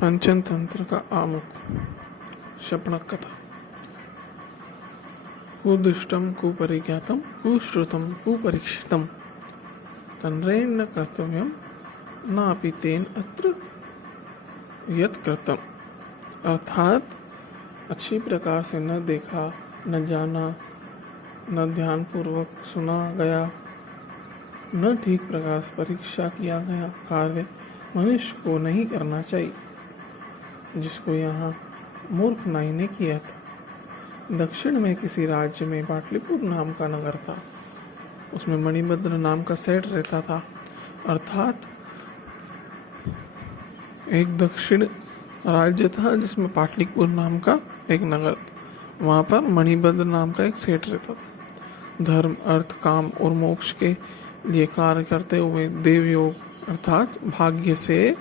पंचन तंत्र का आमुख शपणक कथा। कुदृष्टम कुपरिज्ञातम कुश्रुतम कुपरीक्षितम तन्रेण न कर्तव्यम नापि तेन अत्र यत् कृतम। अर्थात अच्छी प्रकार से न देखा, न जाना, न ध्यान पूर्वक सुना गया, न ठीक प्रकार से परीक्षा किया गया कार्य मनुष्य को नहीं करना चाहिए, जिसको यहाँ मूर्ख नाई ने किया था। दक्षिण में किसी राज्य में पाटलिपुत्र नाम का नगर था। उसमें मणिभद्र नाम का सेठ रहता था। अर्थात एक दक्षिण राज्य था जिसमें पाटलिपुत्र नाम का एक नगर था। वहाँ पर मणिभद्र नाम का एक सेठ रहता था। धर्म, अर्थ, काम और मोक्ष के लिए कार्य करते हुए देवयोग अर्थात भाग्य से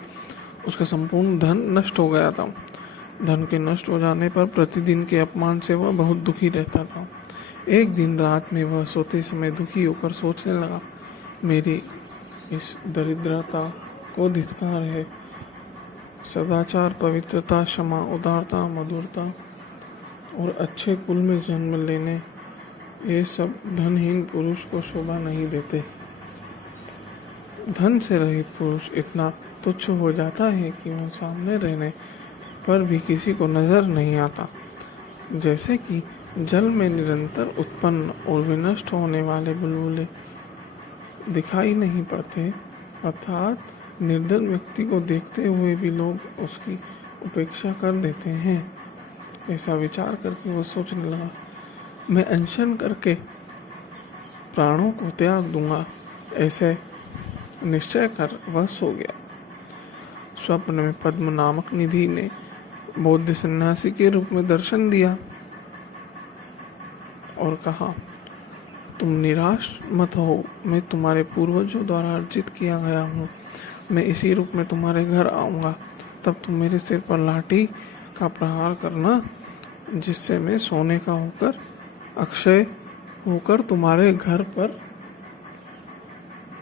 उसका संपूर्ण धन नष्ट हो गया था। धन के नष्ट हो जाने पर प्रतिदिन के अपमान से वह बहुत दुखी रहता था। एक दिन रात में वह सोते समय दुखी होकर सोचने लगा, मेरी इस दरिद्रता को धिक्कार है। सदाचार, पवित्रता, क्षमा, उदारता, मधुरता और अच्छे कुल में जन्म लेने, ये सब धनहीन पुरुष को शोभा नहीं देते। धन से रहित पुरुष इतना तुच्छ हो जाता है कि वह सामने रहने पर भी किसी को नजर नहीं आता। जैसे कि जल में निरंतर उत्पन्न और विनष्ट होने वाले बुलबुले दिखाई नहीं पड़ते, अर्थात निर्धन व्यक्ति को देखते हुए भी लोग उसकी उपेक्षा कर देते हैं। ऐसा विचार करके वह सोचने लगा, मैं अनशन करके प्राणों को त्याग दूंगा। ऐसे निश्चय कर वह सो गया। स्वप्न में पद्म नामक निधि ने बौद्ध सन्यासी के रूप में दर्शन दिया और कहा, तुम निराश मत हो, मैं तुम्हारे पूर्वजों द्वारा अर्जित किया गया हूँ। मैं इसी रूप में तुम्हारे घर आऊँगा। तब तुम मेरे सिर पर लाठी का प्रहार करना, जिससे मैं सोने का होकर अक्षय होकर तुम्हारे घर पर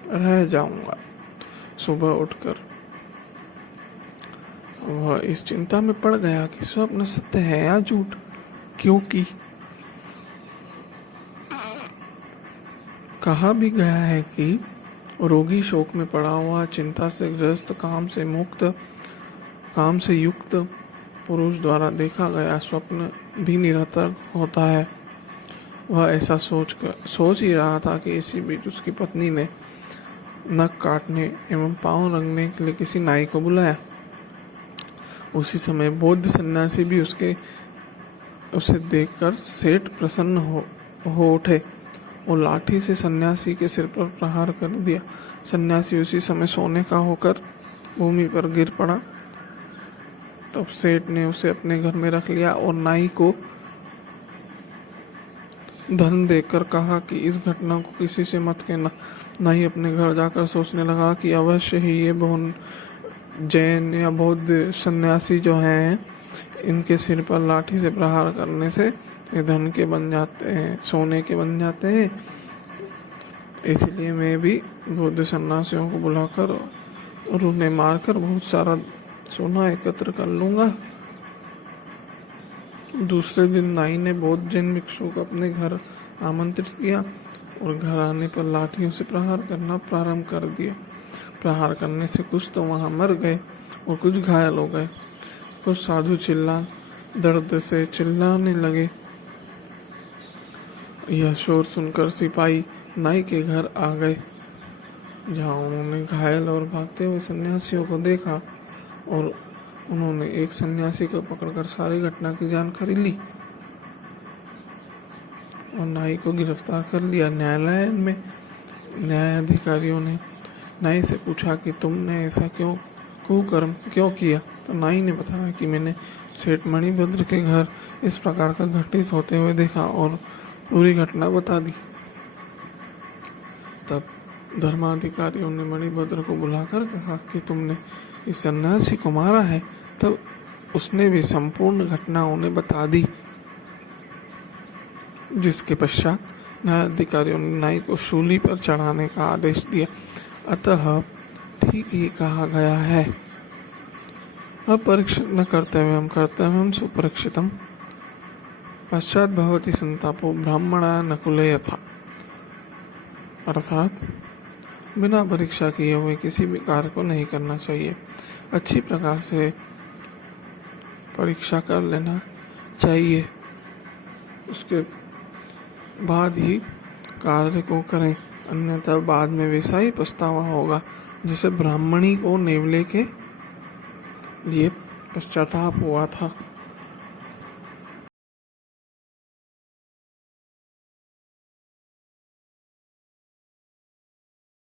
रह जाऊंगा। सुबह उठकर वह इस चिंता में पड़ गया कि स्वप्न सत्य है या झूठ, क्योंकि कहा भी गया है कि रोगी शोक में पड़ा हुआ, चिंता से ग्रस्त, काम से युक्त पुरुष द्वारा देखा गया स्वप्न भी निरर्थक होता है। वह ऐसा सोच ही रहा था कि इसी बीच उसकी पत्नी ने नख काटने एवं पांव रंगने के लिए किसी नाई को बुलाया। उसी समय बौद्ध सन्यासी भी उसे देखकर सेठ प्रसन्न हो उठे और लाठी से सन्यासी के सिर पर प्रहार कर दिया। सन्यासी उसी समय सोने का होकर भूमि पर गिर पड़ा। तब सेठ ने उसे अपने घर में रख लिया और नाई को धन देकर कहा कि इस घटना को किसी से मत कहना। नाई अपने घर जाकर सोचने लगा कि अवश्य ही ये जैन या बौद्ध सन्यासी जो हैं, इनके सिर पर लाठी से प्रहार करने से ये धन के बन जाते हैं, सोने के बन जाते हैं। इसलिए मैं भी बौद्ध सन्यासियों को बुलाकर और उन्हें मारकर बहुत सारा सोना एकत्र कर लूँगा। दूसरे दिन नाई ने बौद्ध जैन भिक्षु को अपने घर आमंत्रित किया और घर आने पर लाठियों से प्रहार करना प्रारंभ कर दिया। प्रहार करने से कुछ तो वहाँ मर गए और कुछ घायल हो गए। कुछ साधु दर्द से चिल्लाने लगे। यह शोर सुनकर सिपाही नाई के घर आ गए, जहाँ उन्होंने घायल और भागते हुए सन्यासियों को देखा और उन्होंने एक सन्यासी को पकड़कर सारी घटना की जानकारी ली और नाई को गिरफ्तार कर लिया। न्यायालय में न्यायाधिकारियों ने नाई से पूछा कि तुमने ऐसा कुकर्म क्यों किया। तो नाई ने बताया कि मैंने सेठ मणिभद्र के घर इस प्रकार का घटित होते हुए देखा और पूरी घटना बता दी। तब धर्माधिकारियों ने मणिभद्र को बुलाकर कहा कि तुमने इस सन्यासी को मारा है। तब उसने भी संपूर्ण घटना उन्हें बता दी, जिसके पश्चात न्यायाधिकारियों ने नाई को शूली पर चढ़ाने का आदेश दिया। अतः ठीक ही कहा गया है अपरीक्षित न कर्तव्यम कर्तव्यम सुपरीक्षितम पश्चात भवति संतापो ब्राह्मणा नकुले यथा। अर्थात बिना परीक्षा किए हुए किसी भी कार्य को नहीं करना चाहिए, अच्छी प्रकार से परीक्षा कर लेना चाहिए, उसके बाद ही कार्य को करें, अन्यथा बाद में वैसा ही पछतावा होगा जिसे ब्राह्मणी को नेवले के लिए पश्चाताप हुआ था।